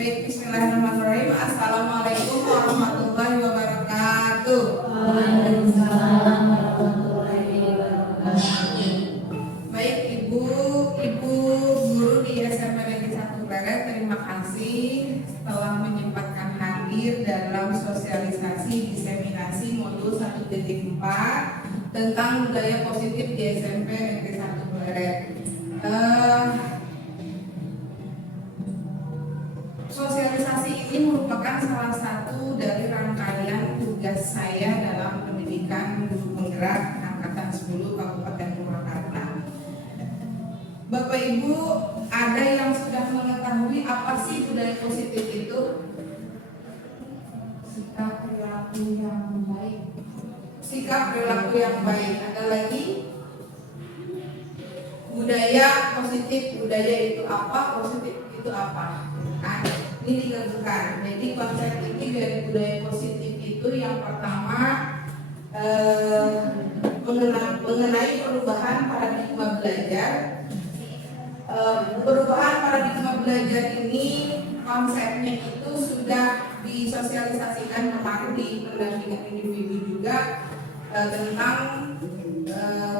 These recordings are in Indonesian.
Baik, bismillahirrahmanirrahim. Assalamualaikum warahmatullahi wabarakatuh. Waalaikumsalam warahmatullahi wabarakatuh. Baik, ibu guru di SMP Negeri 1 Pleret, terima kasih telah menyempatkan hadir dalam sosialisasi diseminasi modul 1.4 tentang budaya positif di SMP Negeri 1 Pleret. Sosialisasi ini merupakan salah satu dari rangkaian tugas saya dalam pendidikan guru penggerak Angkatan 10 Kabupaten Purwakarta. Bapak Ibu, ada yang sudah mengetahui apa sih budaya positif itu? Sikap perilaku yang baik. Sikap perilaku yang baik. Ada lagi? Budaya positif. Budaya itu apa? Positif itu apa? Nah, ini digabungkan. Jadi konsep ini dari budaya positif itu yang pertama mengenai perubahan paradigma belajar. Perubahan paradigma belajar ini konsepnya itu sudah disosialisasikan kemarin di pendampingan individu juga tentang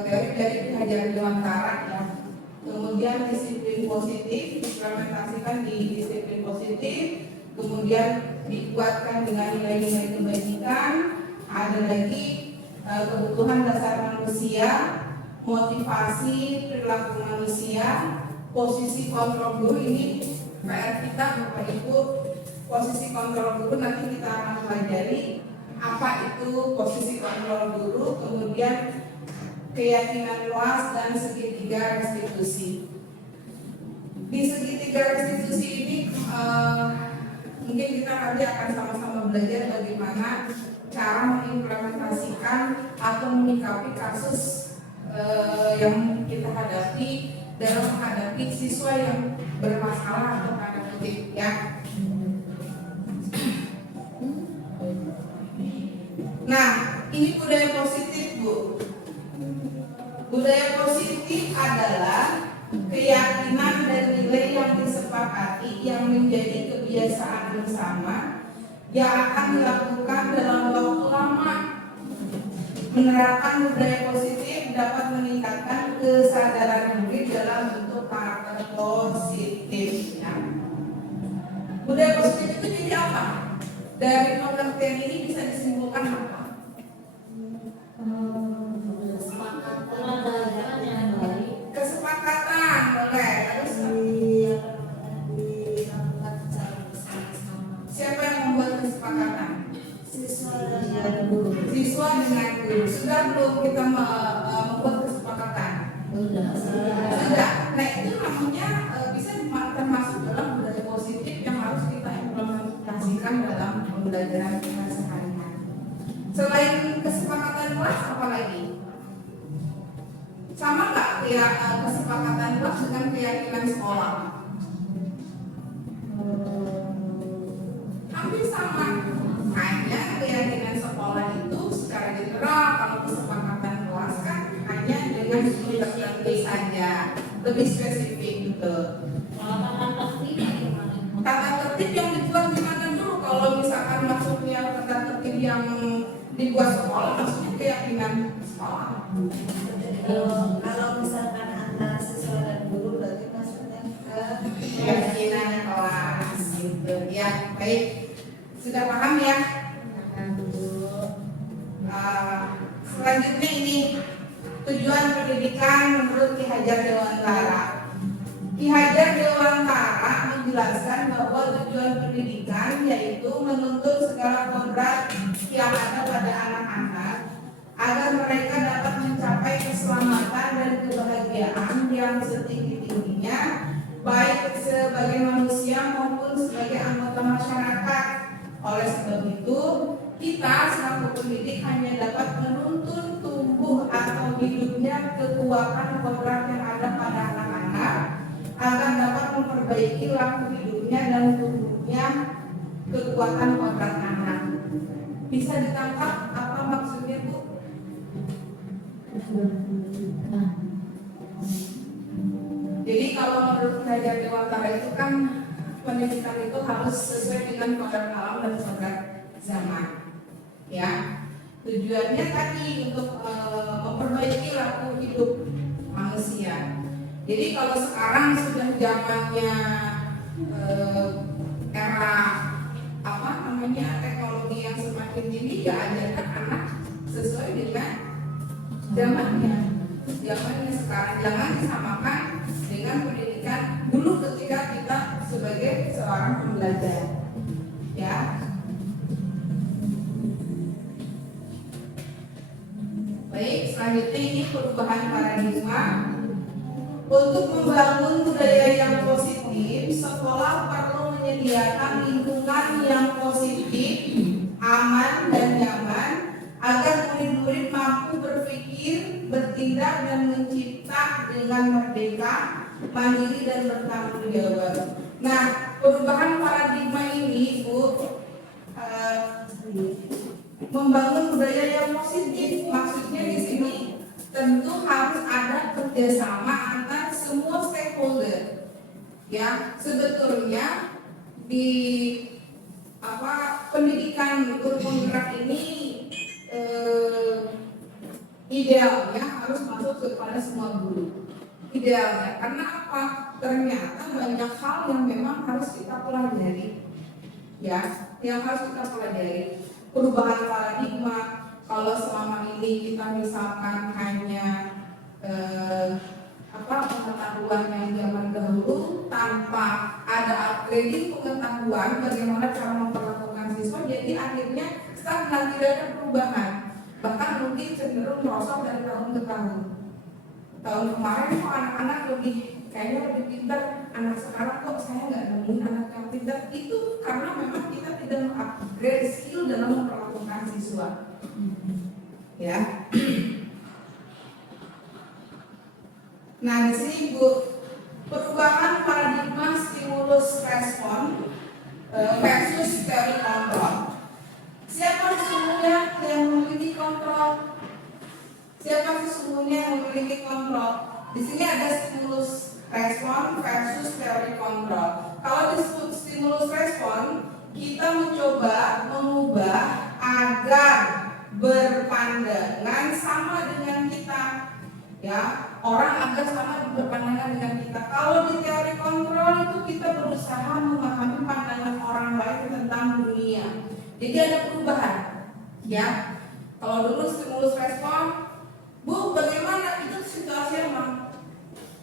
teori dari Hajar Dewantara ya. Kemudian disiplin positif diimplementasikan di disiplin positif, kemudian dikuatkan dengan nilai-nilai kebaikan. Ada lagi kebutuhan dasar manusia, motivasi perilaku manusia, posisi kontrol guru. Ini PR kita Bapak Ibu. Posisi kontrol guru nanti kita akan pelajari apa itu posisi kontrol guru, kemudian keyakinan luas dan segitiga restitusi. Di segitiga restitusi ini mungkin kita nanti akan sama-sama belajar bagaimana cara mengimplementasikan atau menyikapi kasus yang kita hadapi dalam menghadapi siswa yang bermasalah atau tanda kutip ya. Nah, ini budaya positif, Bu. Budaya positif adalah keyakinan dan nilai yang disepakati yang menjadi kebiasaan bersama yang akan dilakukan dalam waktu lama. Menerapkan budaya positif dapat meningkatkan kesadaran diri dalam bentuk karakter positif. Ya. Budaya positif itu jadi apa? Dari pengertian ini bisa disimpulkan apa? Kesepakatan, boleh. Terus siapa yang membuat kesepakatan? Siswa dengan guru. Sudah belum kita membuat kesepakatan? Sudah. Nah, itu namanya bisa termasuk dalam budaya positif yang harus kita implementasikan dalam pembelajaran kita sehari-hari. Selain kesepakatan kelas, apa lagi? Sama nggak ya kesepakatan kelas dengan keyakinan sekolah? Hampir sama. Hanya keyakinan sekolah itu secara general, kalau kesepakatan kelas kan hanya dengan sudut tertentu saja, lebih spesifik gitu. Tata tertib yang dibuat gimana dulu? Kalau misalkan maksudnya tata tertib yang dibuat sekolah, maksudnya keyakinan sekolah. Kalau misalkan antara siswa dan guru berarti maksudnya keyakinan kelas gitu ya. Baik, sudah paham ya? Selanjutnya ini tujuan pendidikan menurut Ki Hajar Dewantara. Ki Hajar Dewantara menjelaskan bahwa tujuan pendidikan yaitu menuntut segala kodrat yang ada pada anak-anak agar mereka dapat mencapai keselamatan dan kebahagiaan yang setinggi-tingginya baik sebagai manusia maupun sebagai anggota masyarakat. Oleh sebab itu, kita selaku pendidik hanya dapat menuntun tumbuh atau hidupnya kekuatan kodrat yang ada pada anak-anak agar dapat memperbaiki laku hidupnya dan tumbuhnya kekuatan kodrat anak. Bisa ditangkap apa maksudnya, Bu? Jadi kalau menurut Hajar Dewantara itu kan pendidikan itu harus sesuai dengan kodrat alam dan kodrat zaman. Ya, tujuannya tadi untuk memperbaiki laku hidup manusia. Jadi kalau sekarang sudah zamannya era teknologi yang semakin tinggi, ya ajarkan anak sesuai dengan zamannya. Zamannya sekarang jangan disamakan dengan pendidikan dulu ketika kita sebagai seorang pembelajar. Ya. Baik, selanjutnya ini perubahan paradigma. Untuk membangun budaya yang positif, sekolah perlu menyediakan lingkungan yang positif, aman dan nyaman agar murid-murid mampu berpikir, bertindak dan mencipta dengan merdeka, mandiri dan bertanggung jawab. Nah, perubahan paradigma ini, Bu, membangun budaya yang positif, maksudnya di sini tentu harus ada kerjasama antar semua stakeholder. Ya, sebetulnya di pendidikan guru penggerak ini idealnya harus masuk kepada semua guru. Idealnya, karena apa? Ternyata banyak hal yang memang harus kita pelajari. Ya, yang harus kita pelajari. Perubahan paradigma. Kalau selama ini kita misalkan hanya pengetahuan yang zaman dahulu tanpa ada upgrading pengetahuan bagaimana cara memperlakukan siswa, jadi akhirnya stagnan, tidak ada perubahan, bahkan mungkin cenderung merosot dari tahun ke tahun. Tahun kemarin kok anak-anak kayaknya lebih pintar, anak sekarang kok saya nggak nemuin anak yang pintar. Itu karena memang kita tidak mengupgrade skill dalam memperlakukan siswa. Ya. Nah, di sini Bu, perubahan paradigma stimulus respon versus teori kontrol. Siapa sesungguhnya yang memiliki kontrol? Siapa sesungguhnya yang memiliki kontrol? Di sini ada stimulus respon versus teori kontrol. Kalau disebut stimulus respon, kita mencoba mengubah agar berpandangan sama dengan kita, ya, orang agar sama berpandangan dengan kita. Kalau di teori kontrol itu kita berusaha memahami pandangan orang lain tentang dunia. Jadi ada perubahan, ya. Kalau dulu stimulus respon, Bu, bagaimana itu situasional?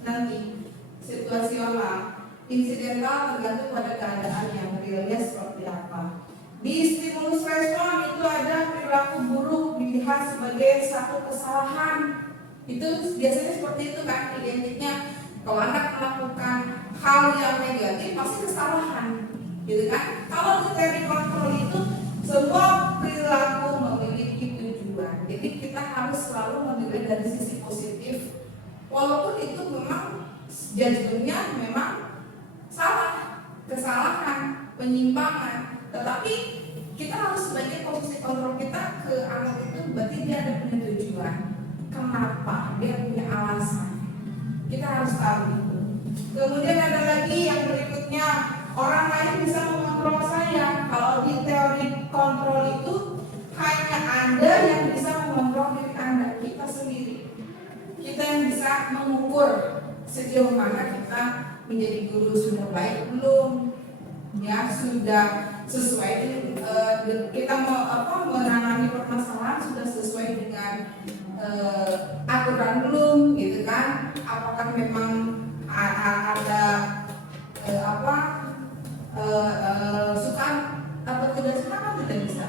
Nanti situasional, insidental tergantung pada keadaan yang realnya seperti apa. Di stimulus respon itu ada perilaku buruk dilihat sebagai satu kesalahan. Itu biasanya seperti itu kan identiknya. Kalau anak melakukan hal yang negatif pasti kesalahan, gitu kan? Kalau di teori kontrol itu semua perilaku memiliki tujuan. Jadi kita harus selalu menilai dari sisi positif, walaupun itu memang judgement-nya memang salah, kesalahan, penyimpangan. Tetapi kita harus sebagai posisi kontrol kita ke anak itu berarti dia ada punya tujuan. Kenapa? Dia punya alasan. Kita harus tahu itu. Kemudian ada lagi yang berikutnya, orang lain bisa mengontrol saya. Kalau di teori kontrol itu hanya Anda yang bisa mengontrol diri Anda, kita sendiri. Kita yang bisa mengukur sejauh mana kita menjadi guru sudah baik belum, ya sudah sesuai dengan kita menangani permasalahan sudah sesuai dengan aturan belum, gitu kan? Apakah memang ada suka atau tidak suka, kan tidak bisa.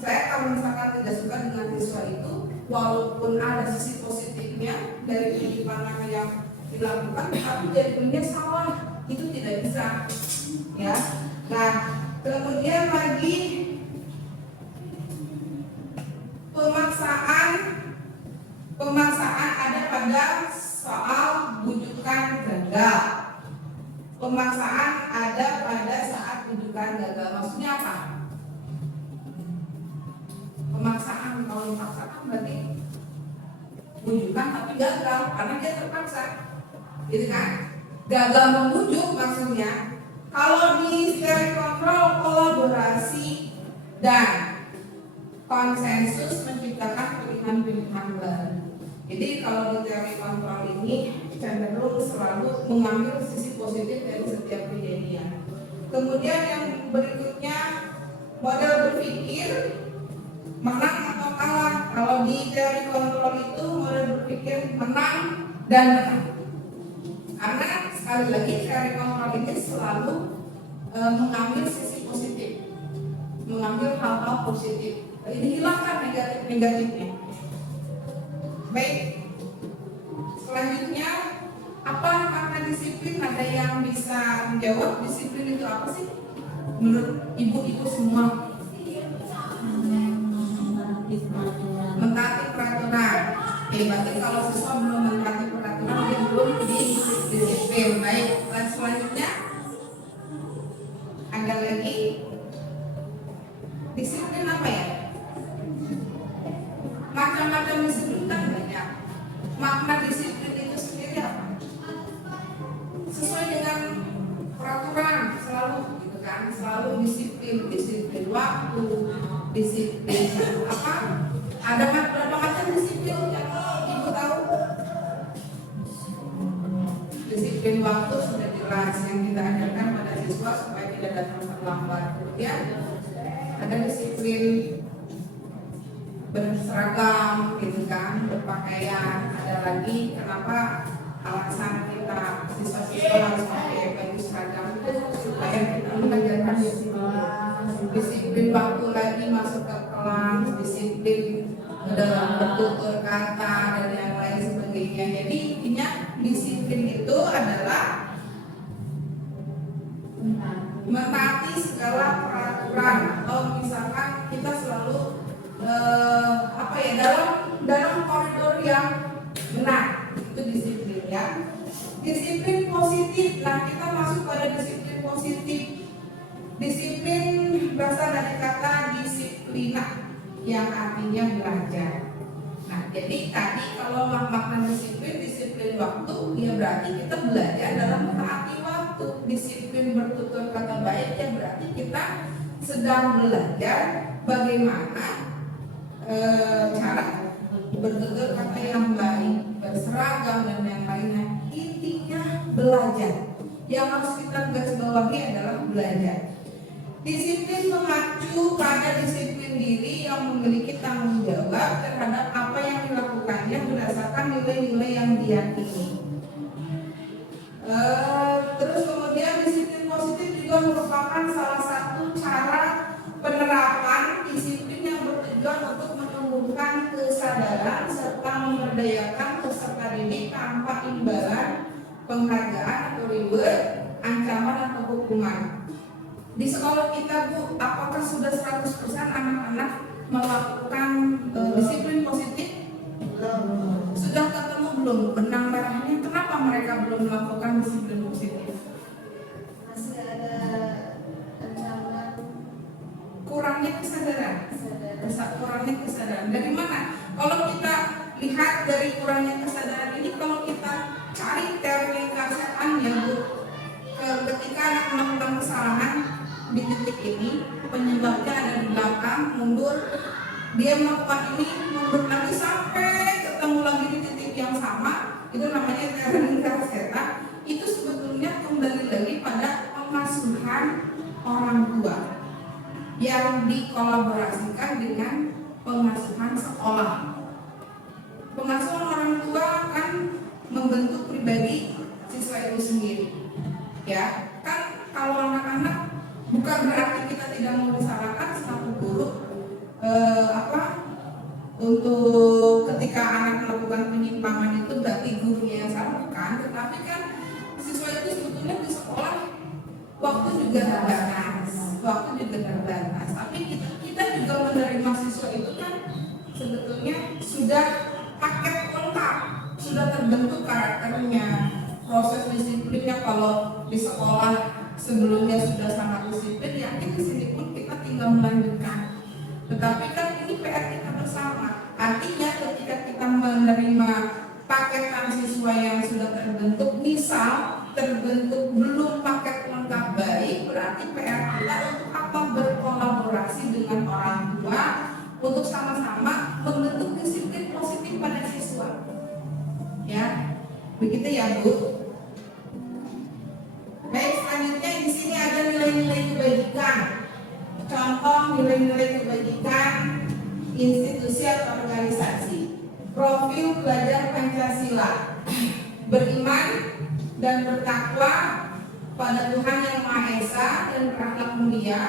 Saya kalau misalkan tidak suka dengan siswa itu, walaupun ada sisi positifnya dari pendidikan yang dilakukan, tapi jadinya salah, itu tidak bisa, ya. Nah, kemudian lagi pemaksaan ada pada soal bujukan gagal. Pemaksaan ada pada saat bujukan gagal. Maksudnya apa? Pemaksaan, kalau dipaksakan berarti bujukan tapi gagal karena dia terpaksa, gitu kan? Gagal membujuk maksudnya Kalau di teori kontrol, kolaborasi dan konsensus menciptakan pilihan-pilihan baru. Jadi kalau di teori kontrol ini cenderung selalu mengambil sisi positif dari setiap kejadian. Kemudian yang berikutnya, model berpikir menang atau kalah. Kalau di teori kontrol itu model berpikir menang dan menang. Karena sekali lagi teori kontrol ini selalu mengambil sisi positif, mengambil hal-hal positif. Ini hilangkan negatif-negatifnya. Baik, selanjutnya apa makna disiplin? Ada yang bisa menjawab disiplin itu apa sih? Menurut ibu-ibu semua? Mentaati peraturan. Berarti kalau siswa belum mentaati peraturan dia belum disiplin. Baik, dan selanjutnya ada lagi disiplin apa ya? Macam-macam disiplin kan banyak. Makna disiplin itu sendiri apa? Sesuai dengan peraturan selalu gitu kan, selalu disiplin waktu, disiplin apa? Ada berapa macam disiplin yang ibu tahu? Disiplin waktu sudah jelas yang kita ajarkan pada siswa supaya tidak datang terlambat. Kemudian ada disiplin berseragam, gitu kan, berpakaian. Ada lagi kenapa alasan kita siswa-siswa harus pakai baju seragam itu supaya kita mengajarkan disiplin waktu lagi masuk ke kelas, disiplin dalam bertutur kata dan yang lain sebagainya. Jadi intinya disiplin itu adalah mentaati segala peraturan, atau misalkan kita selalu dalam koridor yang benar, itu disiplin ya. Disiplin positif. Nah, kita masuk pada disiplin positif. Disiplin berasal dari kata disiplina yang artinya belajar. Nah, jadi tadi kalau makna disiplin waktu, ya berarti kita belajar dalam mentaati waktu. Disiplin bertutur kata baik, ya berarti kita sedang belajar bagaimana cara bertutur kata yang baik, berseragam dan yang lainnya. Intinya belajar. Yang harus kita garis bawahi adalah belajar. Disiplin mengacu pada disiplin diri yang memiliki tanggung jawab terhadap apa yang dilakukannya berdasarkan nilai-nilai yang diyakini. Terus kemudian disiplin positif juga merupakan salah satu cara penerapan disiplin yang bertujuan untuk menumbuhkan kesadaran serta memberdayakan peserta didik tanpa imbalan, penghargaan atau reward, ancaman atau hukuman. Di sekolah kita, Bu, apakah sudah 100% anak-anak melakukan disiplin positif? Belum. Sudah ketemu belum benang merahnya kenapa mereka belum melakukan disiplin positif? Masih ada ancaman, kurangnya kesadaran. Kurangnya kesadaran. Dari mana? Kalau kita lihat dari kurangnya kesadaran ini, kalau kita cari teori lingkar setannya, Bu, ketika anak melakukan kesalahan di titik ini, penyebabnya ada di belakang, mundur, dia melakukan ini, mundur lagi sampai ketemu lagi di titik yang sama, itu namanya teori lingkar setan. Itu sebetulnya kembali lagi pada pengasuhan orang tua yang dikolaborasikan dengan pengasuhan sekolah. Pengasuhan orang tua kan membentuk pribadi siswa itu sendiri. Ya, kan kalau anak-anak bukan berarti kita tidak mau disalahkan selaku guru untuk ketika anak melakukan penyimpangan itu berarti gurunya yang salah, bukan, tetapi kan siswa itu sebetulnya di sekolah waktu juga terbatas, tapi kita juga menerima siswa itu kan sebetulnya sudah paket lengkap, sudah terbentuk karakternya, proses disiplinnya. Kalau di sekolah sebelumnya sudah sangat disiplin, yakin di sini pun kita tinggal melanjutkan. Tetapi kan ini PR kita bersama. Artinya ketika kita menerima paketan siswa yang sudah terbentuk, misal terbentuk belum paket lengkap baik, berarti PR kita untuk apa? Berkolaborasi dengan orang tua untuk sama-sama membentuk disiplin positif pada siswa. Ya, begitu ya Bu. Baik, selanjutnya di sini ada nilai-nilai kebajikan. Contoh nilai-nilai kebajikan institusi atau organisasi. Profil pelajar Pancasila, beriman dan bertakwa pada Tuhan Yang Maha Esa dan berakhlak mulia,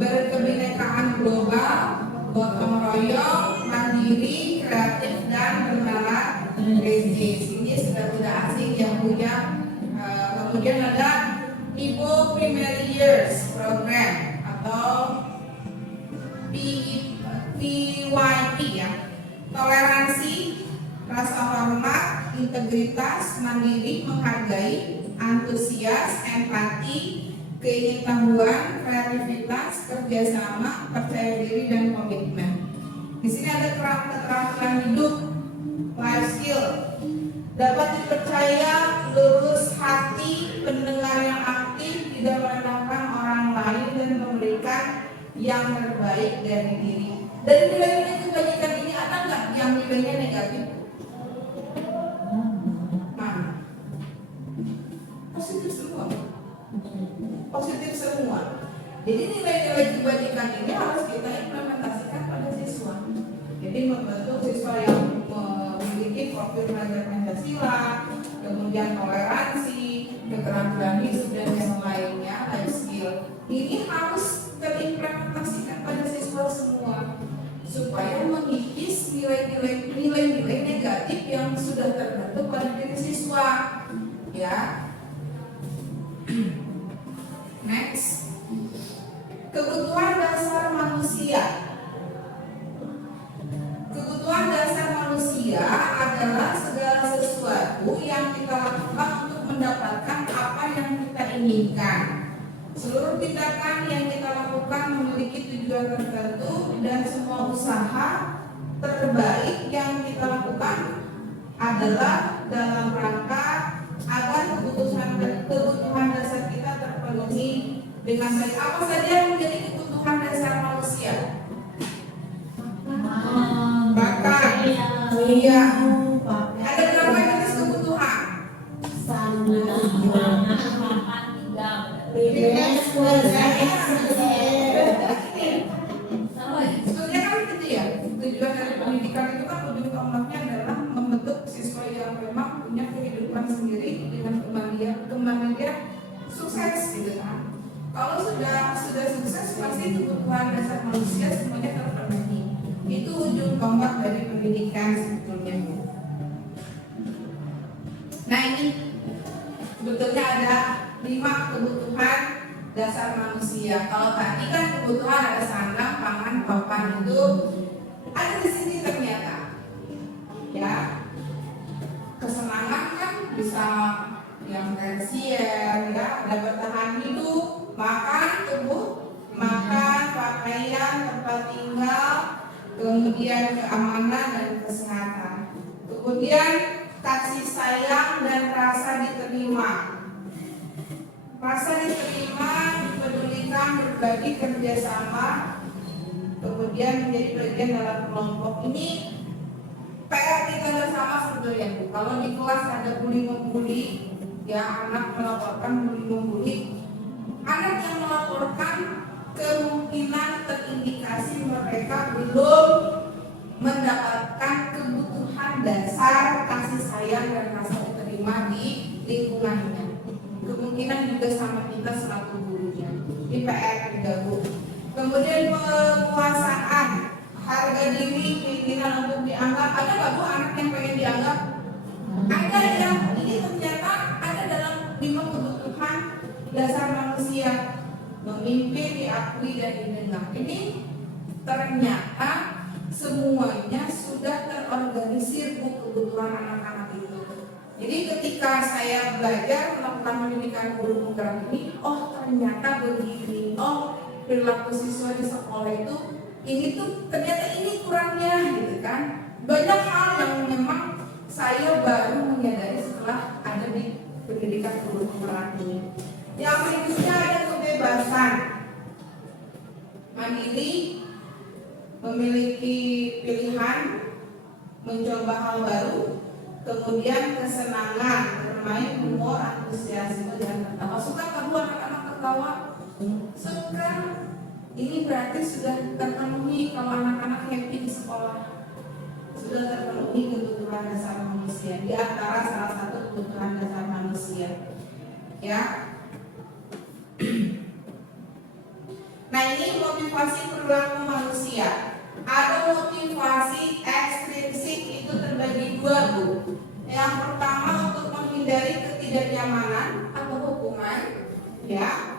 berkebinekaan global, gotong royong, mandiri, kreatif dan bernalar prestis. Ini sudah tidak asing yang punya. Kemudian ada Ibu Primary Years Program atau PYP ya. Toleransi, rasa hormat, integritas, mandiri, menghargai, antusias, empati, keingintahuan, kreativitas, kerjasama, percaya diri dan komitmen. Di sini ada keterampilan hidup, life skill, dapat dipercaya, lurus hati, pendengar yang aktif, tidak merendahkan orang lain dan memberikan yang terbaik dari diri. Dari nilai-nilai kebajikan ini ada nggak yang nilainya negatif? Mana? Positif semua. Positif semua. Jadi nilai-nilai kebajikan ini harus kita implementasikan pada siswa. Jadi membentuk siswa yang memiliki profil pelajar Pancasila, kemudian toleransi, keterampilan hidup dan yang lainnya, life skill. Ini harus terimplementasikan pada siswa semua supaya mengikis nilai-nilai negatif yang sudah terbentuk pada diri siswa. Ya. Next. Kebutuhan dasar manusia. Kebutuhan dasar manusia adalah segala sesuatu yang kita lakukan untuk mendapatkan apa yang kita inginkan. Seluruh tindakan yang kita lakukan memiliki tujuan tertentu dan semua usaha terbaik yang kita lakukan adalah dalam rangka agar kebutuhan dasar kita terpenuhi dengan baik. Apa saja yang menjadi kebutuhan dasar manusia? Makan, iya. Ada berapa jenis kebutuhan? Sebenarnya kan gitu ya. Tujuan dari pendidikan itu kan ujung tombaknya adalah membentuk siswa yang memang punya kehidupan sendiri dengan kemandirian sukses gitu kan. Kalau sudah sukses pasti kebutuhan dasar manusia semuanya terpenuhi. Itu ujung tombak dari pendidikan sebetulnya. Nah ini sebetulnya ada 5 kebutuhan dasar manusia. Kalau tadi kan kebutuhan ada sandang, pangan, papan itu ada di sini ternyata. Ya, kesenangan kan bisa yang tersier, ya, ada bertahan hidup, makan, tubuh, makan, pakaian, tempat tinggal, kemudian keamanan dan kesehatan. Kemudian kasih sayang dan rasa diterima. Rasa diterima, dipedulikan, berbagi, kerjasama, kemudian menjadi bagian dalam kelompok. Ini PR kita bersama sebetulnya Bu. Kalau di kelas ada bully-membuli, ya anak melaporkan bully-membuli, anak yang melaporkan kemungkinan terindikasi mereka belum mendapatkan kebutuhan dasar kasih sayang dan rasa diterima di lingkungannya. Kemungkinan juga sama kita selaku gurunya. Ini PR juga Bu. Kemudian penguasaan, harga diri, keinginan untuk dianggap. Ada nggak Bu anak yang pengen dianggap? Ada ya. Ini ternyata ada dalam 5 kebutuhan dasar manusia. Memimpin, diakui dan didengar. Ini ternyata semuanya sudah terorganisir Bu kebutuhan anak-anak itu. Jadi ketika saya belajar melakukan pendidikan guru penggerak ini, oh ternyata begini, oh perilaku siswa di sekolah itu ini tuh ternyata ini kurangnya gitu kan. Banyak hal yang memang saya baru menyadari setelah ada di pendidikan guru penggerak ini. Yang berikutnya ada kebebasan mandiri, memiliki pilihan, mencoba hal baru, kemudian kesenangan, bermain, humor, antusiasme, dan tertawa. Suka kedua anak-anak tertawa? Suka. Ini berarti sudah terpenuhi kalau anak-anak happy di sekolah. Sudah terpenuhi kebutuhan dasar manusia. Di antara salah satu kebutuhan dasar manusia. Ya. Nah, ini motivasi perilaku manusia. Ada motivasi ekstrinsik, itu terbagi dua, Bu. Yang pertama untuk menghindari ketidaknyamanan atau hukuman, ya.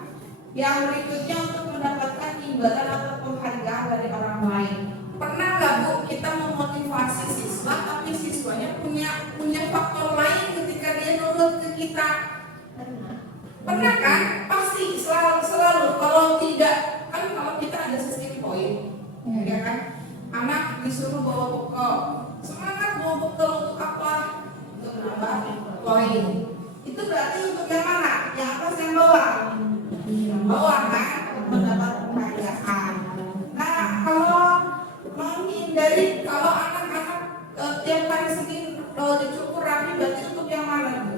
Yang berikutnya untuk mendapatkan imbalan atau penghargaan dari orang lain. Pernah nggak, Bu, kita memotivasi siswa tapi siswanya punya faktor lain ketika dia nurut ke kita? Pernah kan? Pasti selalu. Kalau tidak, kan kalau kita ada sistem poin, ya kan? Anak disuruh bawa bekal. Semangat bawa bekal untuk apa? Untuk nambah poin. Itu berarti untuk yang mana? Yang atas, yang bawah? Yang bawah kan? Untuk mendapat penghargaan. Nah, kalau menghindari, kalau anak-anak tiap hari Senin dicukur rapi, berarti untuk yang mana, Bu?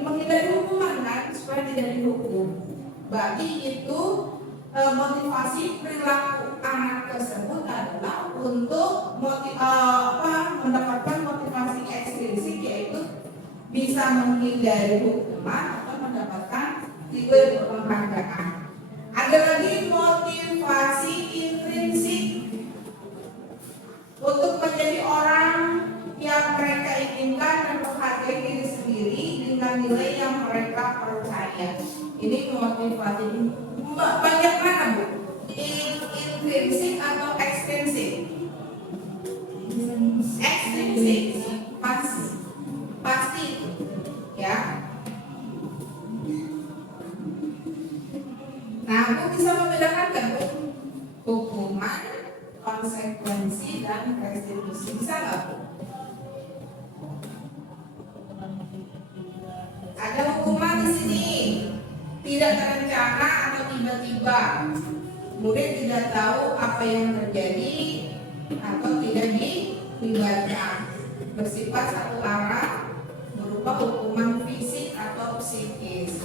Menghindari hukuman kan, supaya tidak dihukum. Berarti itu motivasi perilaku anak tersebut adalah untuk mendapatkan motivasi ekstrinsik, yaitu bisa menghindari hukuman atau mendapatkan tipe penghargaan. Ada lagi motivasi intrinsik, untuk menjadi orang yang mereka inginkan dan menghargai diri sendiri dengan nilai yang mereka percaya. Ini motivasi banyak mana, Bu? Intrinsik atau ekstrinsik? Ekstrinsik pasti ya. Nah, Bu bisa membedakan kan, Bu? Hukuman, konsekuensi, dan restitusi. Bisa nggak, Bu? Ada hukuman di sini tidak terencana atau tiba-tiba, murid tidak tahu apa yang terjadi atau tidak dilibatkan, bersifat satu arah, berupa hukuman fisik atau psikis.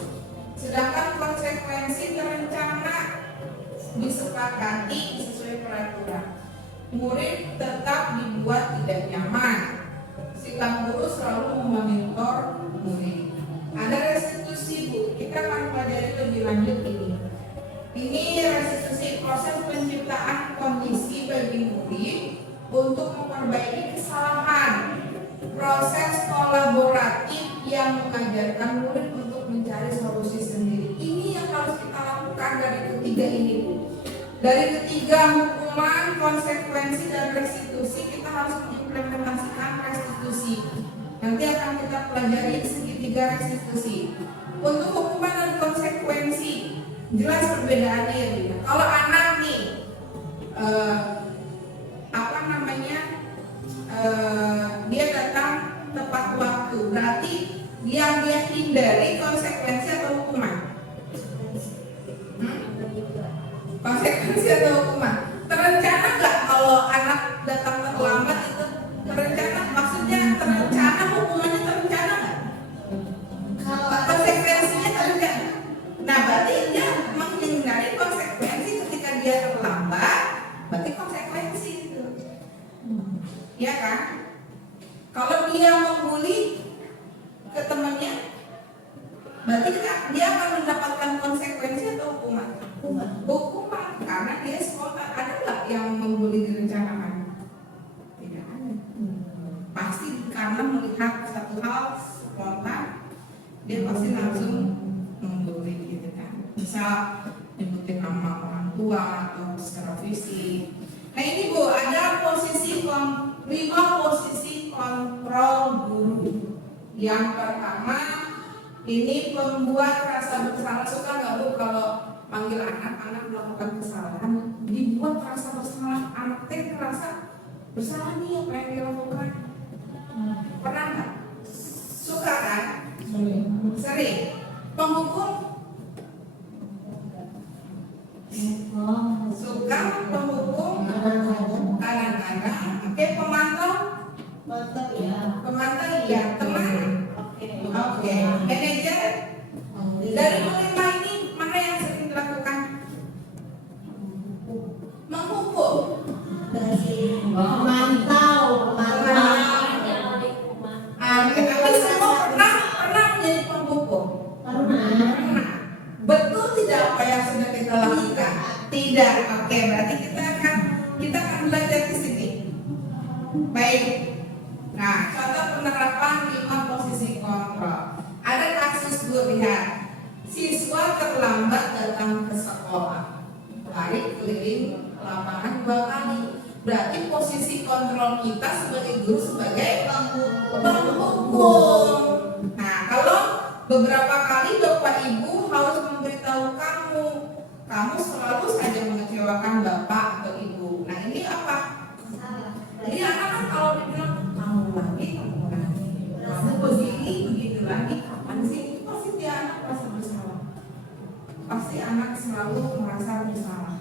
Sedangkan konsekuensi terencana, disepakati sesuai peraturan, murid tetap dibuat tidak nyaman, sikap guru selalu memonitor murid. Ada restitusi, Bu. Kita akan pelajari lebih lanjut ini. Ini restitusi, proses penciptaan kondisi bagi murid untuk memperbaiki kesalahan. Proses kolaboratif yang mengajarkan murid untuk mencari solusi sendiri. Ini yang harus kita lakukan dari ketiga ini, Bu. Dari ketiga hukuman, konsekuensi, dan restitusi, kita harus mengimplementasikan restitusi. Nanti akan kita pelajari segitiga restitusi. Untuk hukuman dan konsekuensi, jelas perbedaannya ya, Bu. Kalau anak nih, dia datang tepat waktu, berarti yang dia hindari konsekuensi atau hukuman? Konsekuensi atau hukuman? Terencana nggak kalau anak datang terlambat itu terencana? Maksudnya terencana, hukumannya terencana nggak? Kalau konsekuensinya terencana. Nah, berarti dia menghindari konsekuensi ketika dia terlambat, berarti konsekuensi itu. Ya kan? Kalau dia membuli ke temannya, berarti dia akan mendapatkan konsekuensi atau hukuman? Hukuman, karena dia spontan. Ada nggak yang membuli direncanakan? Tidak ada. Pasti karena melihat satu hal spontan, dia pasti langsung membuli, gitu kan? Misal nyebutin nama orang tua atau secara fisik. Nah, ini, Bu, ada posisi 5 posisi kontrol guru. Yang pertama, ini pembuat rasa bersalah. Suka nggak, Bu, kalau panggil anak melakukan kesalahan, dibuat rasa bersalah? Anak teh merasa bersalah nih apa yang dilakukan. Pernah nggak? Suka kan? Sering. Penghukum suka, penghukum kadang-kadang. Oke, pemantau iya, teman. Oke, manajer. Dari kelima ini mana yang sering dilakukan? Menghukum. Tapi semua pernah menjadi penghukum. Betul tidak apa yang sudah kita lakukan? Tidak. Oke, berarti kita akan belajar di sini. Baik. Nah, contoh penerapan 5 posisi kontrol. Ada kasus Bu, lihat. Siswa terlambat datang ke sekolah. Lari keliling lapangan 2 kali. Berarti posisi kontrol kita sebagai guru sebagai penghukum. Nah, kalau beberapa kali Bapak Ibu harus memberitahu kamu selalu saja mengecewakan Bapak atau Ibu. Nah, ini apa? Jadi anak kan kalau dibilang kamu lagi, kamu begini, begitu lagi, kapan sih? Pasti dia anak merasa bersalah. Pasti anak selalu merasa bersalah.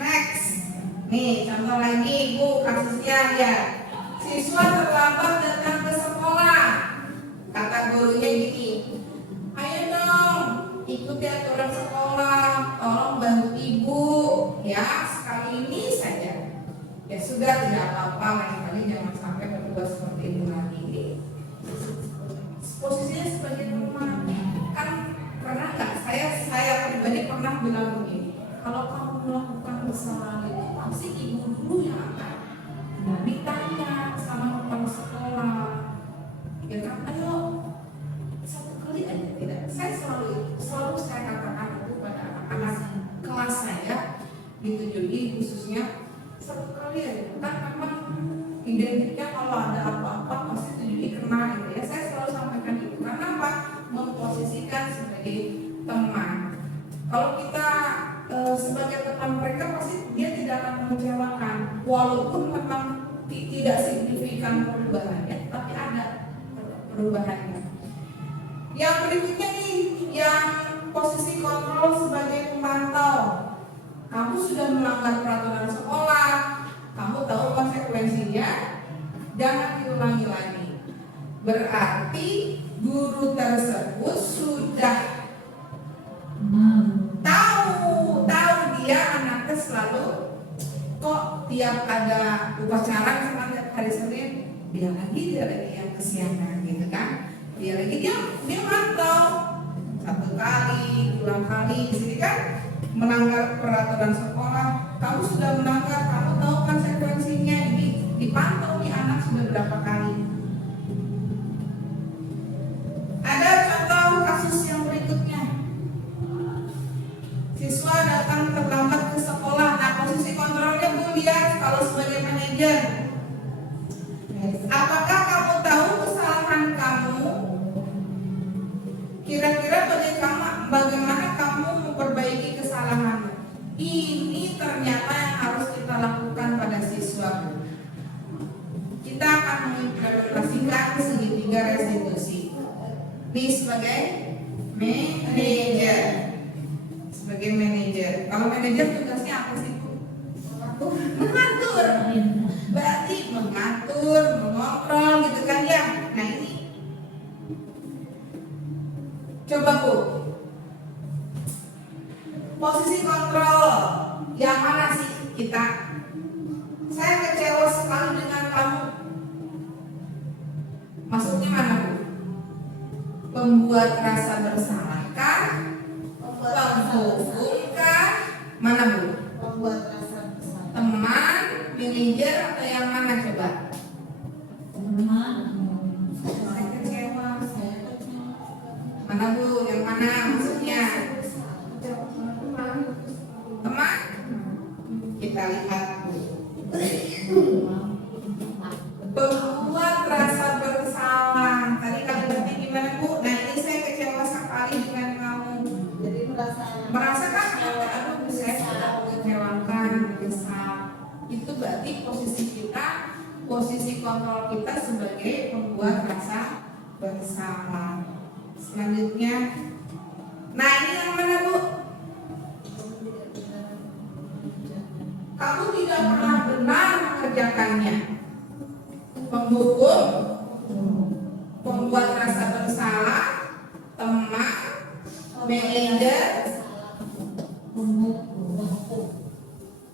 Next, nih contoh lagi Bu, kasusnya ya. Siswa terlambat datang ke sekolah. Kata gurunya gini, ayo dong ikuti aturan sekolah, tolong bantu ibu ya, sekali ini saja. Ya sudah, tidak apa-apa, lain kali jangan sampai berbuat seperti itu lagi. Posisinya sebagai teman, kan pernah nggak? Saya pribadi pernah bilang begini, kalau kamu melakukan kesalahan itu pasti ibu dulu yang akan ditanya sama kepala sekolah. Ya kan, ayo satu kali aja tidak. Saya selalu saya katakan itu pada anak-anak kelas saya ditujui khususnya satu kali aja. Kan memang identiknya kalau ada apa-apa pasti tujui kena gitu ya. Saya selalu sampaikan itu karena apa? Memposisikan sebagai teman. Kalau kita sebagai teman mereka pasti dia tidak akan mengecewakan, walaupun memang tidak signifikan perubahannya, tapi ada perubahannya. Yang berikutnya nih, yang posisi kontrol sebagai pemantau. Kamu sudah melanggar peraturan sekolah, kamu tahu konsekuensinya, jangan diulangi lagi. Berarti guru tersebut sudah tahu dia anaknya selalu kok tiap ada upacara misalnya hari Senin dia lagi yang kesiangan gitu kan, dia mantau 1 kali 2 kali di sini kan melanggar peraturan sekolah. Kamu sudah melanggar, kamu tahu konsekuensinya, ini dipantau nih anak sudah berapa kali. Ada contoh kasus yang berikutnya. Siswa datang terlambat ke sekolah. Nah, posisi kontrolnya Bu lihat kalau sebagai manajer. Apakah kamu tahu kesalahan kamu? Kira-kira bagaimana kamu memperbaiki kesalahanmu? Ini ternyata yang harus kita lakukan pada siswa. Kita akan mengimplementasikan segitiga restitusi. Ini sebagai manajer. Sebagai manajer. Kalau manajer tugasnya apa sih Bu? Mengatur. Berarti mengatur, mengontrol gitu kan ya. Nah ini coba Bu, posisi kontrol yang mana sih kita? Saya kecewa sekali dengan kamu. Maksudnya mana Bu? Membuat rasa bersalah kah? Penghukum kah? Mana Bu? Membuat rasa bersalah. Teman, manajer atau yang mana coba? Saya kecewa. Mana Bu? Yang mana maksudnya? Teman? Kita lihat Bu. Membuat rasa bersalah. Tadi kalimatnya gimana Bu? Nah ini saya kecewa sekali dengan kamu. Jadi Merasakan aduh saya sudah mengecewakan, menyesal. Itu berarti posisi kontrol kita sebagai pembuat rasa bersama. Selanjutnya, nah ini yang mana Bu? Kamu tidak pernah benar mengerjakannya. Penghukum, pembuat rasa bersalah, teman, manajer,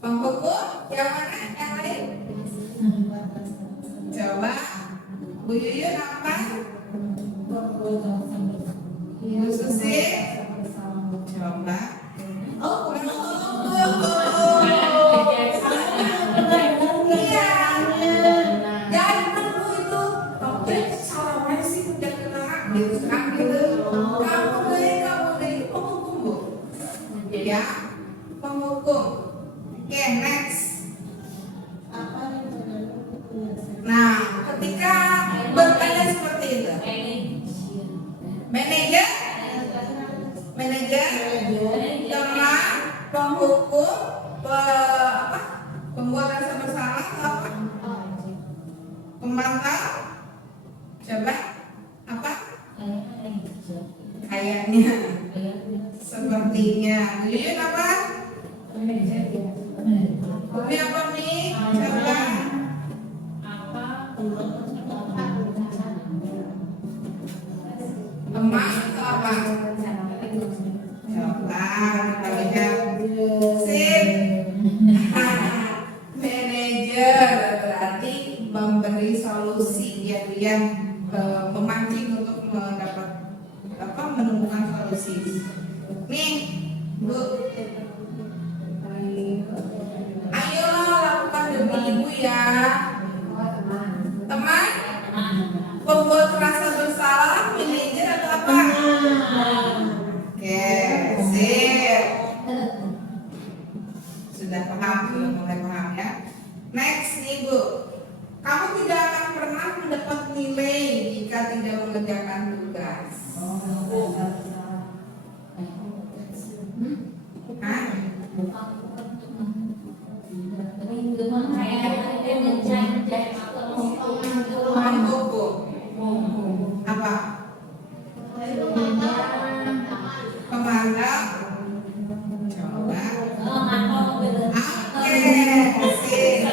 penghukum, yang mana? Yang lain? Coba Bu Yuyun apa? Bu Susi? Coba. Oh, iya. Jadi Bu itu, oke, salah sih udah kena gitu kan gitu. Kamu dari penghukum Bu. Ya, penghukum. Oke, next. Nah, ketika bertanya seperti itu, manajer, teman, penghukum, pembuat rasa bersalah, apa? Pemantau, coba apa? Kayaknya, sepertinya. Yuyun apa? Ini apa nih? Coba. Emas atau apa? Coba kita lihat. Sip. Manajer berarti memberi solusi, dia memancing untuk menemukan solusi. Nih, Bu. Ayo lakukan demi ibu ya. Teman? Pembuat rasa bersalah, manajer atau apa? Oke, sip. Sudah mulai paham ya. Next nih Bu, kamu tidak akan pernah mendapat nilai jika tidak mengerjakan tugas. Hah? Apa? Pemandang. Coba. Oke, sip.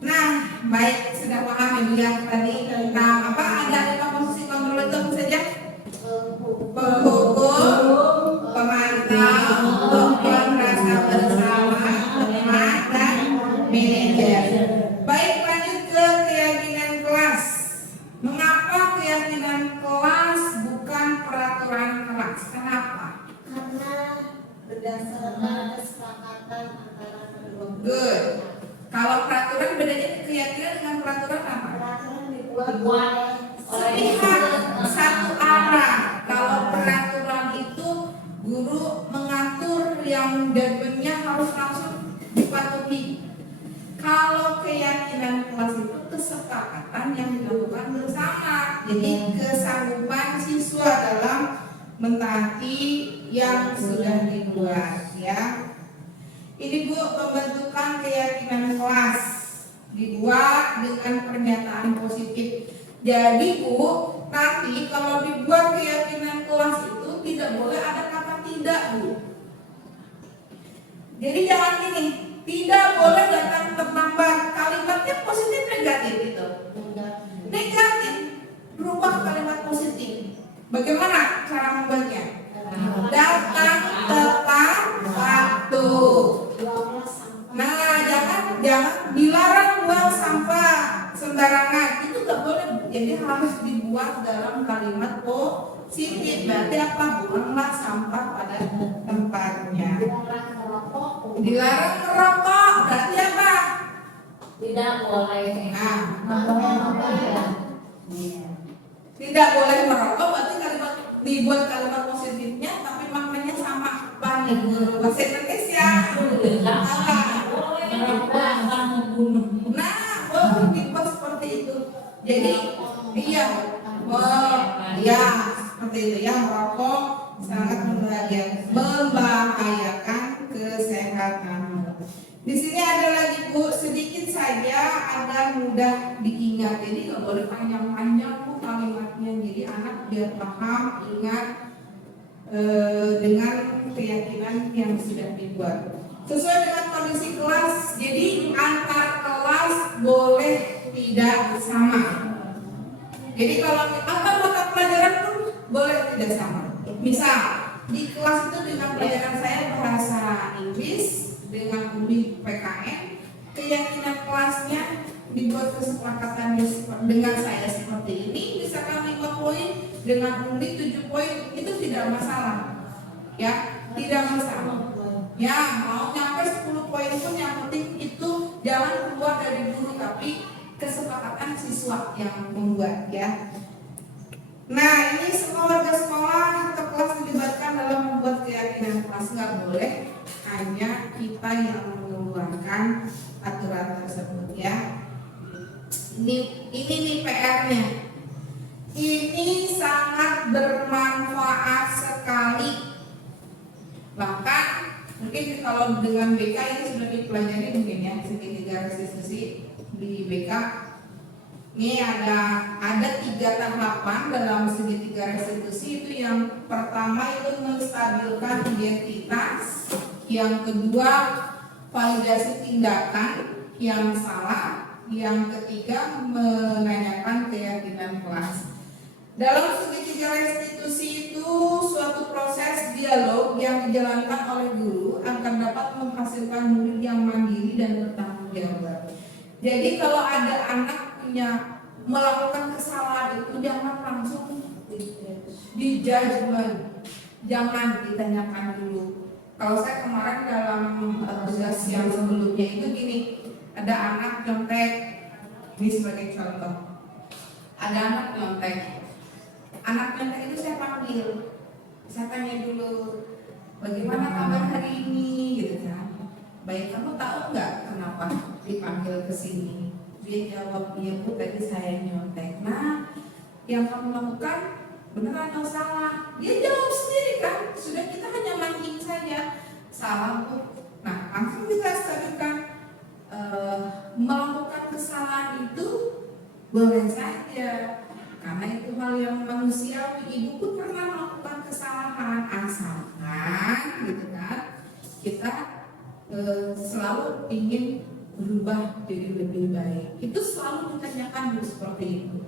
Nah, baik, sudah paham Ibu ya tadi tentang apa? Ada 5 posisi kontrol itu apa saja? Penghukum, pemantau, pembuat rasa bersalah, teman, dan manajer. Baik, lanjut ke keyakinan kelas. Mengapa keyakinan kelas bukan peraturan kelas? Kenapa? Karena berdasarkan kesepakatan antara kedua. Good. Kalau peraturan bedanya keyakinan dengan peraturan apa? Peraturan dibuat Sepihak, satu arah. Kalau peraturan itu guru mengatur yang deadline-nya harus langsung dipatuhi. Kalau keyakinan kelas itu kesepakatan yang dilakukan bersama. Jadi kesanggupan siswa dalam mentaati yang sudah dibuat ya. Ini Bu, pembentukan keyakinan kelas dibuat dengan pernyataan positif. Jadi Bu, nanti kalau dibuat keyakinan kelas itu tidak boleh ada kata tidak Bu. Jadi jangan gini, tidak boleh datang terlambat. Kalimatnya positif negatif gitu. Negatif, berubah kalimat positif. Bagaimana cara membuatnya? Datang tepat waktu. Nah, jangan dilarang buang sampah sembarangan. Itu nggak boleh. Jadi harus dibuat dalam kalimat positif. Berarti apa? Buanglah sampah pada tempatnya. Dilarang merokok. Berarti apa? Tidak boleh. Tidak boleh merokok. Berarti kalimat dibuat kalimat positifnya, tapi maknanya sama. Bahasa Indonesia. Nah, dibuat seperti itu. Jadi, iya, seperti itu ya, merokok sangat membahayakan kesehatan. Di sini ada lagi Bu, sedikit saja agar mudah diingat. Jadi nggak boleh panjang-panjang Bu kalimatnya. Jadi anak biar paham, ingat dengan keyakinan yang sudah dibuat. Sesuai dengan kondisi kelas. Jadi antar kelas boleh tidak sama. Jadi kalau antar mata pelajaran pun boleh tidak sama. Misal di kelas itu dengan pelajaran saya bahasa Inggris dengan Umi PKN, keyakinan kelasnya dibuat kesepakatan dengan saya seperti ini, misalkan 5 poin dengan Umi 7 poin, itu tidak masalah, ya, tidak masalah. Ya, mau nyampe 10 poin pun yang penting itu jangan keluar dari guru, tapi kesepakatan siswa yang membuat, ya. Nah, ini semua warga sekolah atau kelas dilibatkan dalam membuat keyakinan kelas, nggak boleh hanya kita yang mengeluarkan aturan tersebut, ya. Ini nih PR-nya. Ini sangat bermanfaat sekali. Bahkan mungkin kalau dengan BK ini sudah dipelajari mungkin ya, segitiga restitusi di BK. Ini ada 3 tahapan dalam segitiga restitusi. Itu yang pertama itu menstabilkan identitas, yang kedua validasi tindakan yang salah, yang ketiga menanyakan keyakinan kelas. Dalam segitiga restitusi itu suatu proses dialog yang dijalankan oleh guru akan dapat menghasilkan murid yang mandiri dan bertanggung jawab. Jadi kalau ada anak melakukan kesalahan itu jangan langsung di judgment, jangan ditanyakan dulu. Kalau saya kemarin dalam tugas yang sebelumnya itu gini, ada anak nyontek, ini sebagai contoh, ada anak nyontek itu saya panggil, saya tanya dulu, bagaimana kabar hari ini, gitu kan. Baik, kamu tahu nggak kenapa dipanggil ke sini? Dia jawab, iya Bu, tadi saya nyontek. Nah, yang kamu lakukan beneran atau salah? Dia jawab sendiri kan, sudah kita hanya mancing saja. Salah Bu. Nah, langsung kita stabilkan melakukan kesalahan itu boleh saja, karena itu hal yang manusiawi. Ibu pun pernah melakukan kesalahan, asalkan gitu kan kita selalu ingin berubah jadi lebih baik. Itu selalu ditanyakan seperti itu.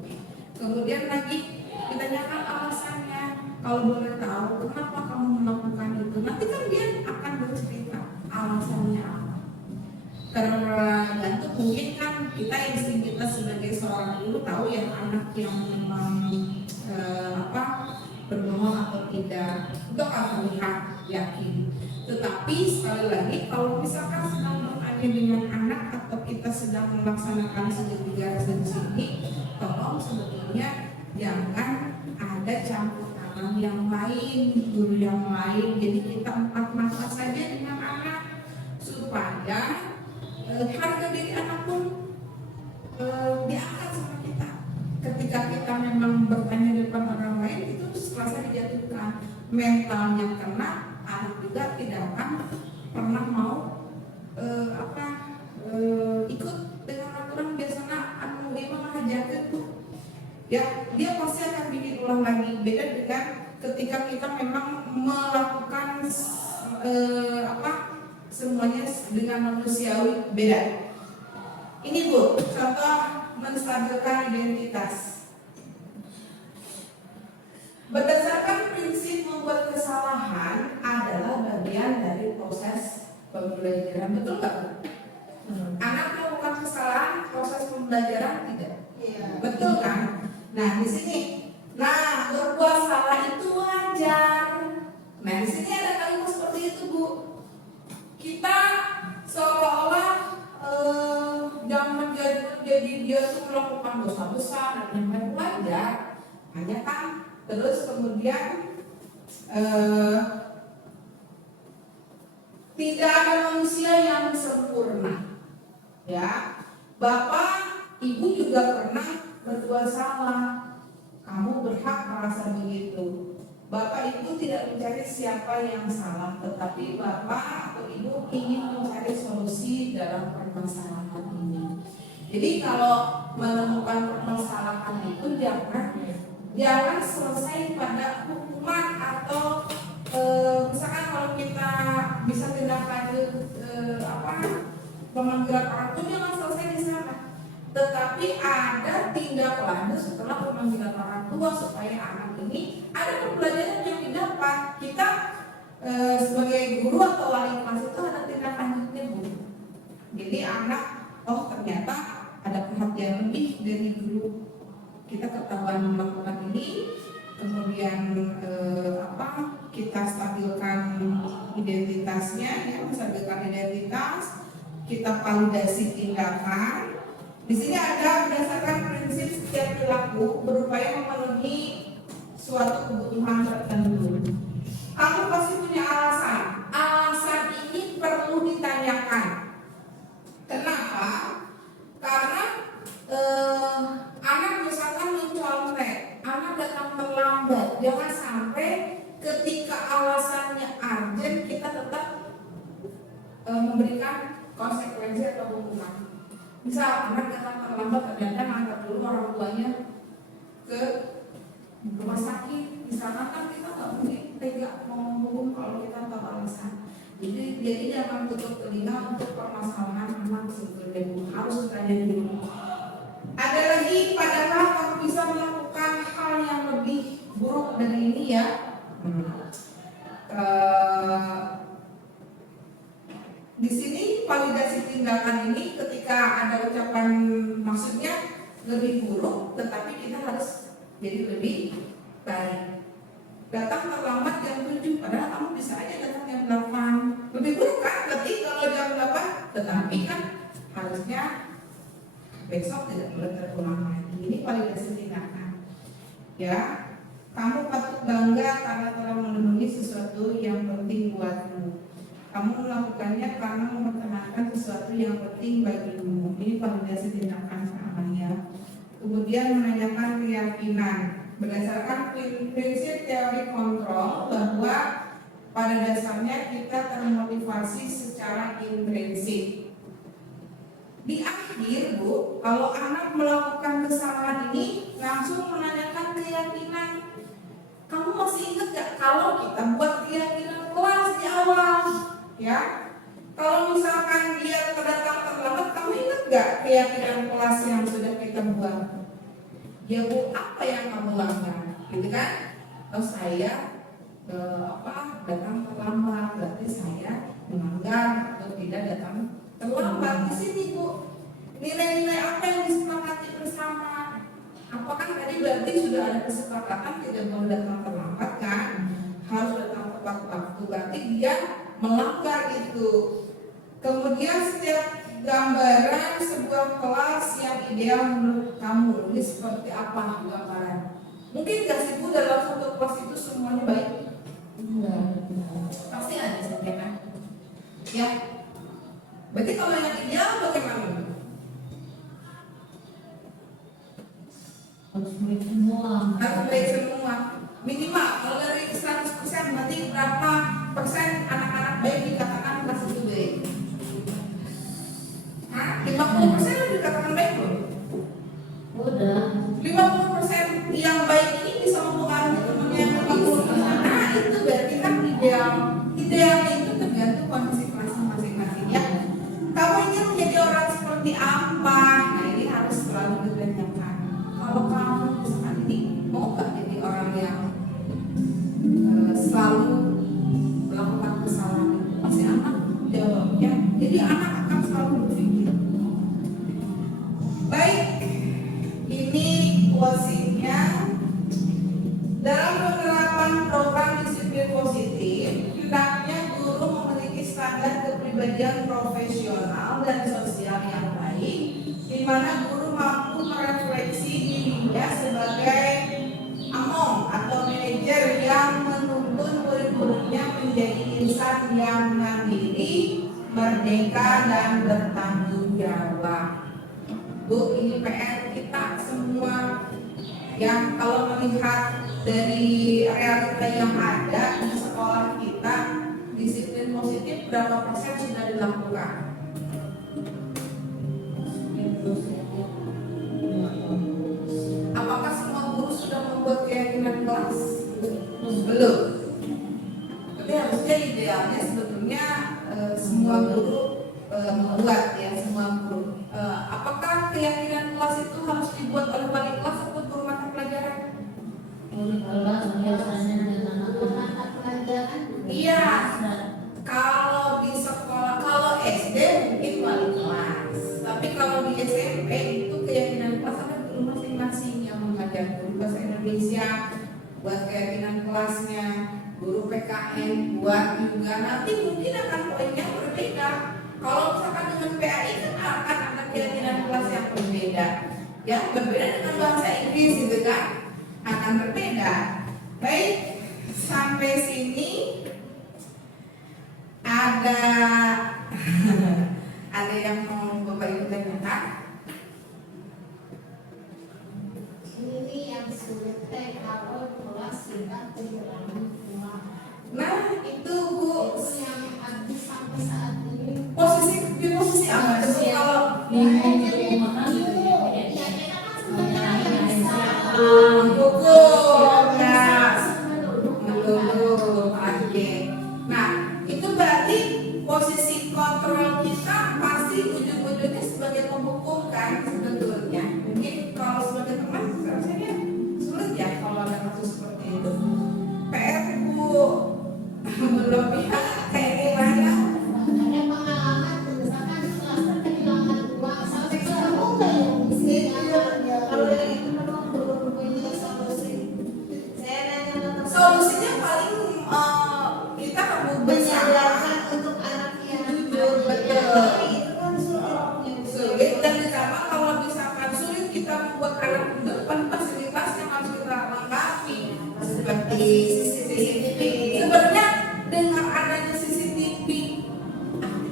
Kemudian lagi ditanyakan alasannya. Kalau boleh tahu kenapa kamu melakukan itu, nanti kan dia akan bercerita alasannya apa. Tergantung mungkin kan kita sebagai seorang guru tahu ya anak yang memang berbohong atau tidak, itu akan terlihat yakin. Tetapi sekali lagi kalau misalkan sedang bertanya dengan anak atau kita sedang melaksanakan segitiga restitusi ini, tolong sebetulnya jangan ada campur tangan yang lain, guru yang lain. Jadi kita empat mata saja dengan anak supaya harga diri anak pun diangkat sama kita. Ketika kita memang bertanya di depan orang lain, itu serasa dijatuhkan, mentalnya kena, anak juga tidak akan pernah mau ikut dengan aturan biasanya anu imam hajakeun Bu. Ya, dia pasti akan bikin ulang lagi. Beda dengan ketika kita memang melakukan semuanya dengan manusiawi, beda. Ini Bu, contoh menstabilkan identitas. Berdasarkan prinsip membuat kesalahan adalah bagian dari proses pembelajaran, betul nggak Bu? Anak melakukan kesalahan, proses pembelajaran tidak? Iya. Betul kan? Nah di sini, berbuat salah itu wajar. Nah di sini ada kalimat seperti itu Bu. Kita seolah-olah jangan menjadi dia tuh melakukan dosa besar dan yang lain, wajar, hanya kan. Terus kemudian tidak ada manusia yang sempurna, ya. Bapak, Ibu juga pernah berbuat salah. Kamu berhak merasa begitu. Bapak Ibu tidak mencari siapa yang salah, tetapi Bapak atau Ibu ingin mencari solusi dalam permasalahan ini. Jadi kalau menemukan permasalahan itu jangan selesai pada hukuman atau misalkan kalau kita bisa tindak lanjut pemanggilan orang tua, jangan selesai di sana. Tetapi ada tindak lanjut setelah pemanggilan orang tua supaya anak ini ada pembelajaran yang didapat. Kita sebagai guru atau wali kelas itu ada tindak lanjutnya, Bu. Jadi anak, oh ternyata ada perhatian lebih dari dulu. Kita ketahuan melakukan ini, kemudian kita stabilkan identitasnya, ya, menstabilkan identitas, kita validasi tindakan. Di sini ada berdasarkan prinsip setiap perilaku berupaya memenuhi suatu kebutuhan tertentu. Kamu pasti punya alasan. Alasan ini perlu ditanyakan. Kenapa? Karena anak misalkan mencontek, anak datang terlambat. Jangan sampai ketika alasannya urgent kita tetap memberikan konsekuensi atau hukuman. Misal anak datang terlambat, ternyata ngantar dulu orang tuanya ke rumah sakit. Misalnya kan kita nggak mungkin tega mau menghukum kalau kita tahu alasan. Jadi jangan tutup telinga untuk permasalahan anak sebetulnya, harus ditanya dulu. Ada lagi, padahal kamu bisa melakukan hal yang lebih buruk dari ini ya. Di sini validasi tindakan ini ketika ada ucapan maksudnya lebih buruk, tetapi kita harus jadi lebih baik. Datang terlambat jam 7, padahal kamu bisa aja datang jam 8. Lebih buruk kan? Lebih kalau jam 8, tetapi kan harusnya besok tidak boleh terulang lagi. Ini validasi tindakan. Ya, kamu patut bangga karena telah memenuhi sesuatu yang penting buatmu. Kamu melakukannya karena mempertahankan sesuatu yang penting bagimu. Ini validasi tindakan semuanya. Kemudian menanyakan keyakinan. Berdasarkan prinsip teori kontrol bahwa pada dasarnya kita termotivasi secara intrinsik. Di akhir, Bu, kalau anak melakukan kesalahan ini langsung menanyakan keyakinan. Kamu masih ingat gak kalau kita buat keyakinan kelas di awal? Ya, kalau misalkan dia datang terlambat, kamu ingat gak keyakinan kelas yang sudah kita buat? Ya Bu, apa yang kamu lakukan? Gitu kan? Oh saya datang terlambat, berarti saya melanggar atau tidak datang terlambat. Di sini Bu, nilai-nilai apa yang disepakati bersama? Apakah tadi berarti sudah ada kesepakatan tidak boleh datang terlambat kan? Harus datang tepat waktu. Berarti dia melanggar itu. Kemudian setiap gambaran sebuah kelas yang ideal menurut kamu ini seperti apa gambaran? Mungkin gak sih Bu dalam satu kelas itu semuanya baik? Pasti ada saja kan? Ya. Berarti kalau yang ideal bagaimana? Harus baik semua. Harus baik semua. Minimal kalau dari 100% berarti berapa persen anak-anak baik dikatakan kelas itu baik? 50% udah dikatakan baik loh. Udah. 50% yang baik ini bisa mempengaruhi temannya yang 50%. Nah itu berarti kan ideal. Idealnya itu tergantung kondisi kelas masing-masing ya. Kamu ingin menjadi orang seperti apa? Nah ini harus selalu ditanyakan. Kalau kamu misalkan ini mau gak jadi orang yang selalu melakukan kesalahan, pasti anak jawabnya. Jadi anak akan selalu berpikir. Baik, ini closingnya. Dalam penerapan program disiplin positif, hendaknya guru memiliki standar kepribadian profesional dan sosial yang baik, di mana guru mampu merefleksi dirinya sebagai among atau manajer yang menuntun murid-muridnya menjadi insan yang mandiri, merdeka dan bertanggung jawab. Bu, ini PR kita semua yang kalau melihat dari realita yang ada di sekolah kita, disiplin positif berapa persen sudah dilakukan? Apakah semua guru sudah membuat keyakinan kelas? Belum. Tapi harusnya idealnya sebetulnya semua guru membuat ya, semua guru. Apakah keyakinan kelas itu harus dibuat oleh wali kelas atau guru mata pelajaran? Iya. Kalau di sekolah, kalau SD mungkin wali kelas. Tapi kalau di SMP itu keyakinan kelas ada guru masing-masing yang mengajar. Guru bahasa Indonesia buat keyakinan kelasnya, guru PKN buat juga. Nanti mungkin akan poinnya berbeda. Kalau misalkan dengan PAI kan akan ada keyakinan kelas yang berbeda. Yang berbeda dengan bahasa Inggris gitu kan, akan berbeda. Baik, sampai sini ada yang mau Bapak Ibu tanyakan? Ini yang sulit kalau kelas kita kehilangan uang. Nah, itu Bu, Itu yang habis sampai saat ini. posisi apa? Kalau gugur, nah, oke. Nah, itu berarti posisi kontrol kita pasti ujung-ujungnya sebagai pemhukum kan sebetulnya. Mungkin kalau sebagai teman rasanya sulit ya kalau ada kasus seperti itu. PR Bu belum ya kayak gimana? Ada pengalaman misalkan kelas kehilangan uang sampai kamu nggak yang bisa kalau yang itu memang belum punya solusi. Saya nanya sama Solusinya paling kita harus bersama. menyadarkan untuk anak yang Jujur, betul. Tapi itu kan sulit. Sulit dan ditambah kalau misalkan sulit kita membuat anak di depan fasilitas yang harus kita lengkapi seperti CCTV. Sebenarnya dengan adanya CCTV aktif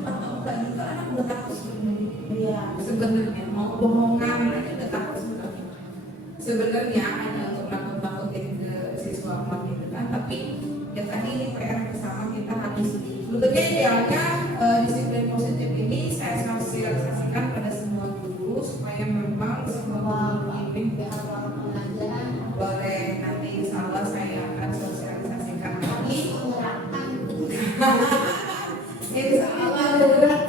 atau enggak juga anak udah takut sebenarnya. Iya. Sebenarnya mau bohongan aja udah takut sebenarnya. Sebenarnya hanya untuk nakut-nakutin ke siswa gitu kan, tapi ya tadi ini PR bersama kita harus sebetulnya idealnya disiplin positif ini saya sosialisasikan pada semua guru supaya memang semua guru ini boleh nanti insya Allah saya akan sosialisasikan lagi. Insya Allah.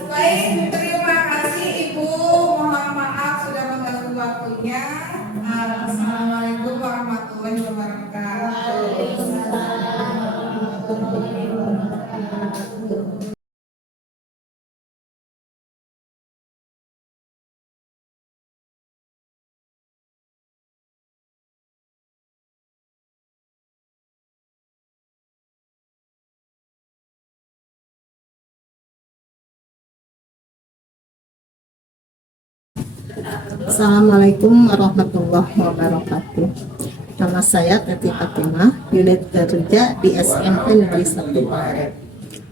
Baik, terima kasih Ibu. Mohon maaf sudah mengganggu waktunya. Assalamualaikum warahmatullahi wabarakatuh. Assalamualaikum warahmatullahi wabarakatuh. Nama saya Teti Fatimah, unit kerja di SMP Negeri 1 Baret.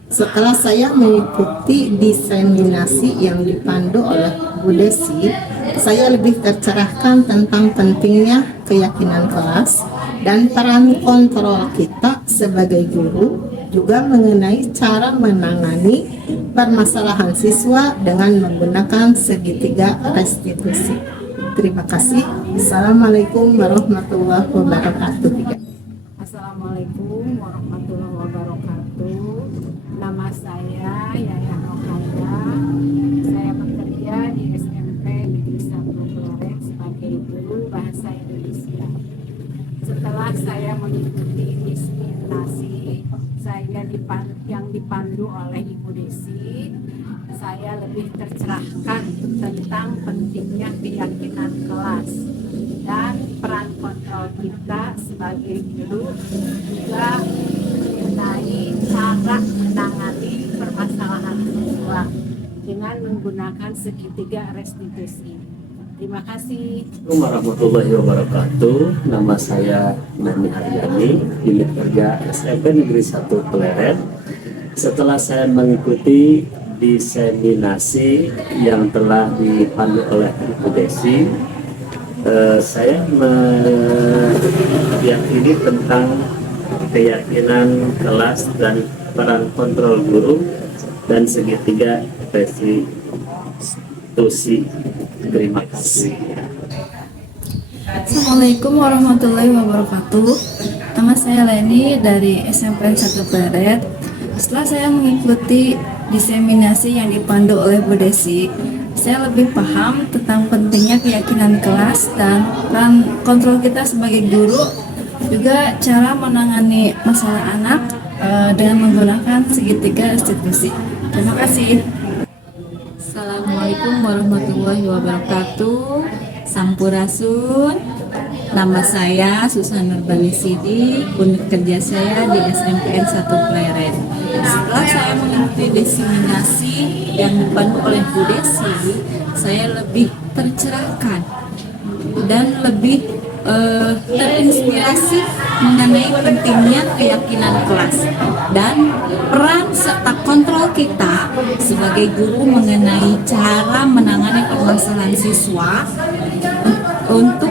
Setelah saya mengikuti diseminasi yang dipandu oleh Bu Desi, saya lebih tercerahkan tentang pentingnya keyakinan kelas dan peran kontrol kita sebagai guru, juga mengenai cara menangani permasalahan siswa dengan menggunakan segitiga restitusi. Terima kasih. Assalamualaikum warahmatullahi wabarakatuh. Assalamualaikum warahmatullahi wabarakatuh. Nama saya Yaya Nokaya. Saya bekerja di SMP Negeri 1 Baret sebagai guru bahasa Indonesia. Setelah saya mengikuti diseminasi yang dipandu oleh Ibu Desi, saya lebih tercerahkan tentang pentingnya keyakinan kelas dan peran kontrol kita sebagai guru, juga mengenai cara menangani permasalahan siswa dengan menggunakan segitiga restitusi. Terima kasih. Assalamualaikum warahmatullahi wabarakatuh. Nama saya Nani Haryani, unit kerja SMP Negeri 1 Pleret. Setelah saya mengikuti diseminasi yang telah dipandu oleh Ibu Desi, Saya meyakini tentang keyakinan kelas dan peran kontrol guru dan segitiga restitusi. Terima kasih. Assalamualaikum warahmatullahi wabarakatuh. Nama saya Leni dari SMP 1 Pleret. Setelah saya mengikuti diseminasi yang dipandu oleh Bu Desi, saya lebih paham tentang pentingnya keyakinan kelas dan peran kontrol kita sebagai guru, juga cara menangani masalah anak dengan menggunakan segitiga restitusi. Terima kasih. Assalamualaikum warahmatullahi wabarakatuh. Sampurasun. Nama saya Susan Nurbani Sidi, unit kerja saya di SMPN 1 Pleret. Setelah saya mengikuti diseminasi yang dipandu oleh Bu Desi, saya lebih tercerahkan dan lebih terinspirasi mengenai pentingnya keyakinan kelas dan peran serta kontrol kita sebagai guru mengenai cara menangani permasalahan siswa untuk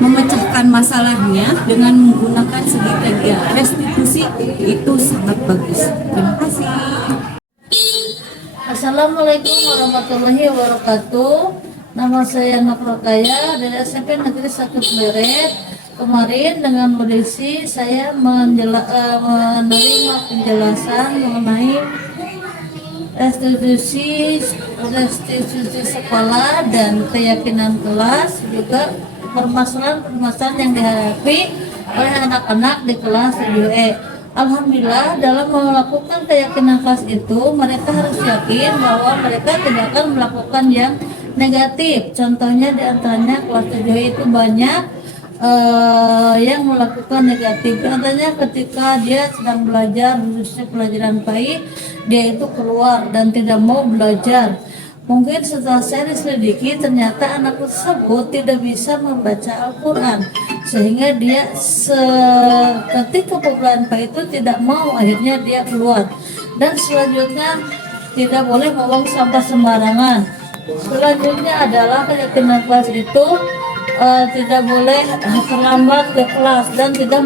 memecahkan masalahnya dengan menggunakan segitiga restitusi. Itu sangat bagus. Terima kasih. Assalamualaikum warahmatullahi wabarakatuh. Nama saya Nok Rokaya dari SMP Negeri 1 Pleret. Kemarin dengan Bu Desi saya menerima penjelasan mengenai restitusi sekolah dan keyakinan kelas, juga permasalahan yang dihadapi oleh anak-anak di kelas 7E. Alhamdulillah, dalam melakukan keyakinan kelas itu mereka harus yakin bahwa mereka tidak akan melakukan yang negatif. Contohnya diantaranya kelas 7E itu banyak yang melakukan negatif. Contohnya ketika dia sedang belajar, khususnya pelajaran PAI, dia itu keluar dan tidak mau belajar. Mungkin setelah saya diselidiki, ternyata anak tersebut tidak bisa membaca Al-Quran, sehingga dia ketika pelajaran PAI itu tidak mau, akhirnya dia keluar. Dan selanjutnya tidak boleh membuang sampah sembarangan. Selanjutnya adalah keyakinan kelas itu tidak boleh terlambat ke kelas dan tidak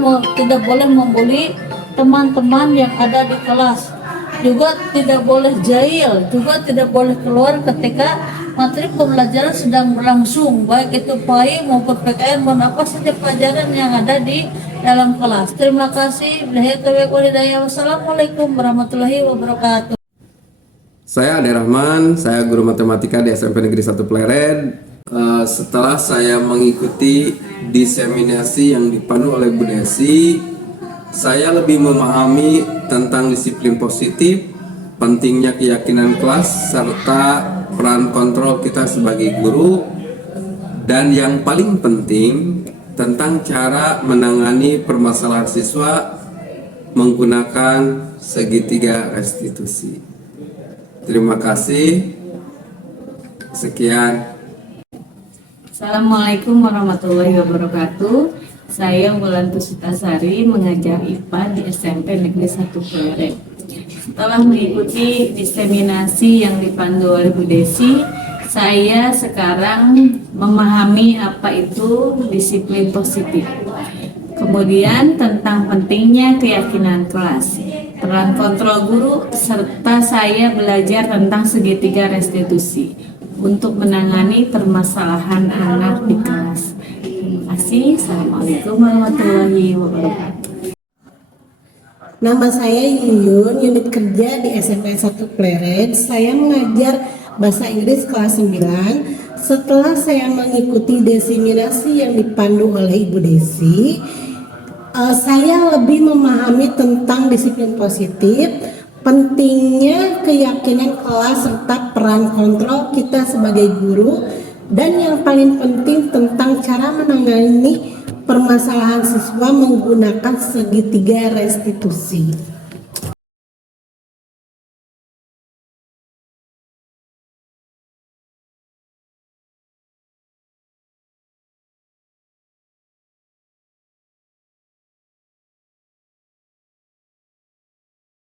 boleh membuli teman-teman yang ada di kelas. Juga tidak boleh jahil, juga tidak boleh keluar ketika materi pembelajaran sedang berlangsung, baik itu PAI maupun PKN maupun apa saja pelajaran yang ada di dalam kelas. Terima kasih. Wassalamualaikum warahmatullahi wabarakatuh. Saya Ade Rahman, saya guru matematika di SMP Negeri 1 Pleret. Setelah saya mengikuti diseminasi yang dipandu oleh Bu Desi, saya lebih memahami tentang disiplin positif, pentingnya keyakinan kelas, serta peran kontrol kita sebagai guru, dan yang paling penting tentang cara menangani permasalahan siswa menggunakan segitiga restitusi. Terima kasih. Sekian. Assalamualaikum warahmatullahi wabarakatuh. Saya Wulan Pusitasari, mengajar IPA di SMP Negeri 1 Pleret. Setelah mengikuti diseminasi yang dipandu oleh Bu Desi, saya sekarang memahami apa itu disiplin positif. Kemudian tentang pentingnya keyakinan kelas, peran kontrol guru, serta saya belajar tentang segitiga restitusi untuk menangani permasalahan anak di kelas. Terima kasih. Assalamualaikum warahmatullahi wabarakatuh. Nama saya Yuyun, unit kerja di SMP 1 Pleret. Saya mengajar bahasa Inggris kelas 9. Setelah saya mengikuti diseminasi yang dipandu oleh Ibu Desi, saya lebih memahami tentang disiplin positif, pentingnya keyakinan kelas, serta peran kontrol kita sebagai guru, dan yang paling penting tentang cara menangani permasalahan siswa menggunakan segitiga restitusi.